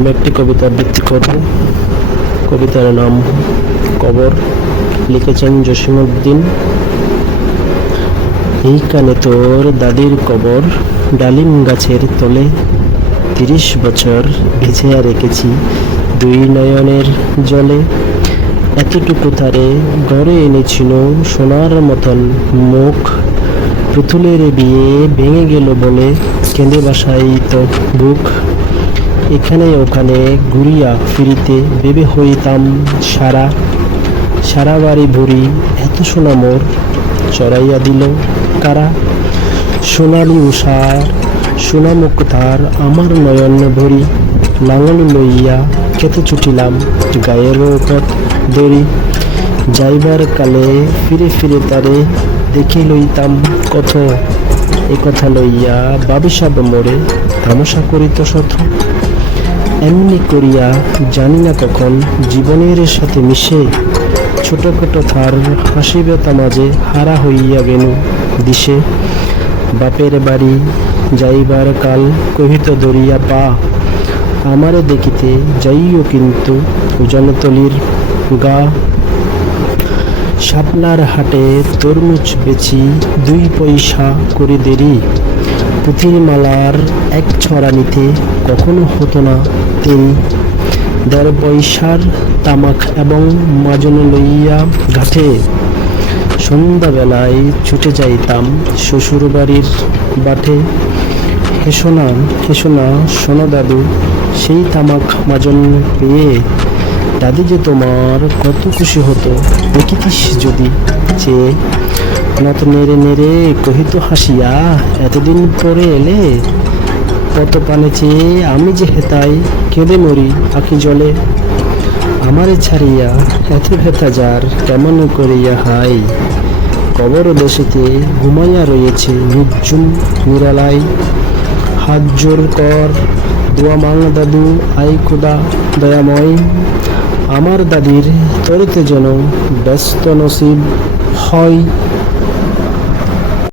আমি একটি কবিতা আবৃত্তি করব। কবিতার নাম কবর। লিখেছেন জসিমউদ্দিন। এইখানে তোর দাদির কবর, ডালিম গাছের তলে ৩০ বছর ভিজিয়া রেখেছি দুই নয়নের জলে। এতটুকু তারে ঘরে এনেছিল সোনার মতন মুখ, পুতুলের বিয়ে ভেঙে গেল বলে কেঁদে বাসাইত বুক। এখানে ওখানে ঘুরিয়া ফিরিতে ভেবে হইতাম সারা সারা বাড়ি ভরি, এত সোনা মোর চড়াইয়া দিল কারা। সোনালি উষার সোনা মুখ তার আমার নয়ন ভরি, লাঙল লইয়া খেতে ছুটিলাম গায়ের উপর দড়ি। যাইবার কালে ফিরে ফিরে তারে দেখে লইতাম কত, এ কথা লইয়া বাবিসাব মোরে তামাশা করিত শত। এমনি করিয়া জানি না কখন জীবনের সাথে মিশে, ছোটখাটো তার হাসি ব্যথা মাঝে হারা হইয়া গেল দিশে। বাপের বাড়ি যাইবার কাল কহিত ধরিয়া পা, আমারে দেখিতে যাইও কিন্তু উজানতলির গা। শাপলার হাটে তরমুজ বেচি 2 পয়সা করে দেরি, পুঁথির মালার এক ছড়া নিতে কখনো হতো না দেরি। 1.5 পয়সার তামাক এবং মাজন লইয়া ঘাটে সন্ধ্যাবেলায় ছুটে যাইতাম শ্বশুর বাড়ির বাটে। হেসোনা হেসোনা শোনো দাদু, সেই তামাক মাজন পেয়ে দাদি যে তোমার কত খুশি হতো দেখিতিস যদি চেয়ে। নত নেড়ে নেড়ে কহিত হাসিয়া, এতদিন পরে এলে কত পানে চেয়ে আমি যে হেতাই কেঁদে মরি আঁখি জলে। আমারে ছাড়িয়া এত হেতা যার কেমন করিয়া হাই, কবর দেশেতে ঘুমাইয়া রয়েছে নির্জুম নিরালাই। হাত জোর কর দোয়া মাং দাদু, আই খোদা দয়াময়, আমার দাদির তরিতে যেন ব্যস্ত নসিব হয়।